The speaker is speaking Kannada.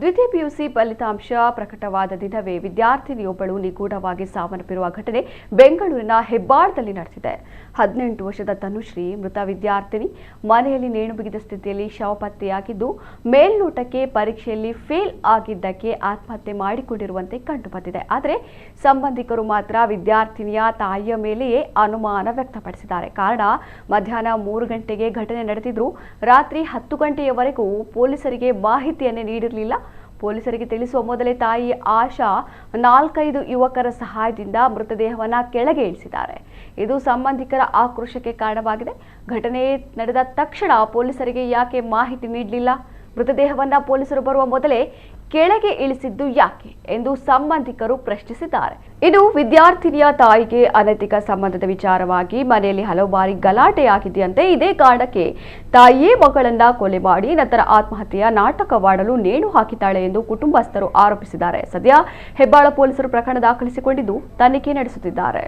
ದ್ವಿತೀಯ ಪಿಯುಸಿ ಫಲಿತಾಂಶ ಪ್ರಕಟವಾದ ದಿನವೇ ವಿದ್ಯಾರ್ಥಿನಿಯೊಬ್ಬಳು ನಿಗೂಢವಾಗಿ ಸಾವನ್ನಪ್ಪಿರುವ ಘಟನೆ ಬೆಂಗಳೂರಿನ ಹೆಬ್ಬಾಳದಲ್ಲಿ ನಡೆದಿದೆ. 18 ವರ್ಷದ ತನುಶ್ರೀ ಮೃತ ವಿದ್ಯಾರ್ಥಿನಿ ಮನೆಯಲ್ಲಿ ನೇಣು ಬಿಗಿದ ಸ್ಥಿತಿಯಲ್ಲಿ ಶವ ಪತ್ತೆಯಾಗಿದ್ದು, ಮೇಲ್ನೋಟಕ್ಕೆ ಪರೀಕ್ಷೆಯಲ್ಲಿ ಫೇಲ್ ಆಗಿದ್ದಕ್ಕೆ ಆತ್ಮಹತ್ಯೆ ಮಾಡಿಕೊಂಡಿರುವಂತೆ ಕಂಡುಬಂದಿದೆ. ಆದರೆ ಸಂಬಂಧಿಕರು ಮಾತ್ರ ವಿದ್ಯಾರ್ಥಿನಿಯ ತಾಯಿಯ ಮೇಲೆಯೇ ಅನುಮಾನ ವ್ಯಕ್ತಪಡಿಸಿದ್ದಾರೆ. ಕಾರಣ, ಮಧ್ಯಾಹ್ನ 3 ಗಂಟೆಗೆ ಘಟನೆ ನಡೆದಿದ್ರು, ರಾತ್ರಿ 10 ಗಂಟೆಯವರೆಗೂ ಪೊಲೀಸರಿಗೆ ಮಾಹಿತಿಯನ್ನೇ ನೀಡಿರಲಿಲ್ಲ. ಪೊಲೀಸರಿಗೆ ತಿಳಿಸುವ ಮೊದಲೇ ತಾಯಿ ಆಶಾ 4-5 ಯುವಕರ ಸಹಾಯದಿಂದ ಮೃತದೇಹವನ್ನು ಕೆಳಗೆ ಇಳಿಸಿದ್ದಾರೆ. ಇದು ಸಂಬಂಧಿಕರ ಆಕ್ರೋಶಕ್ಕೆ ಕಾರಣವಾಗಿದೆ. ಘಟನೆ ನಡೆದ ತಕ್ಷಣ ಪೊಲೀಸರಿಗೆ ಯಾಕೆ ಮಾಹಿತಿ ನೀಡಲಿಲ್ಲ? ಮೃತದೇಹವನ್ನು ಪೊಲೀಸರು ಬರುವ ಮೊದಲೇ ಕೆಳಗೆ ಇಳಿಸಿದ್ದು ಯಾಕೆ ಎಂದು ಸಂಬಂಧಿಕರು ಪ್ರಶ್ನಿಸಿದ್ದಾರೆ. ಇದು ವಿದ್ಯಾರ್ಥಿನಿಯ ತಾಯಿಗೆ ಅನೈತಿಕ ಸಂಬಂಧದ ವಿಚಾರವಾಗಿ ಮನೆಯಲ್ಲಿ ಹಲವು ಬಾರಿ ಗಲಾಟೆಯಾಗಿದೆಯಂತೆ. ಇದೇ ಕಾರಣಕ್ಕೆ ತಾಯಿಯೇ ಮಗಳನ್ನ ಕೊಲೆ ಮಾಡಿ ನಂತರ ಆತ್ಮಹತ್ಯೆಯ ನಾಟಕವಾಡಲು ನೇಣು ಹಾಕಿದ್ದಾಳೆ ಎಂದು ಕುಟುಂಬಸ್ಥರು ಆರೋಪಿಸಿದ್ದಾರೆ. ಸದ್ಯ ಹೆಬ್ಬಾಳ ಪೊಲೀಸರು ಪ್ರಕರಣ ದಾಖಲಿಸಿಕೊಂಡಿದ್ದು ತನಿಖೆ ನಡೆಸುತ್ತಿದ್ದಾರೆ.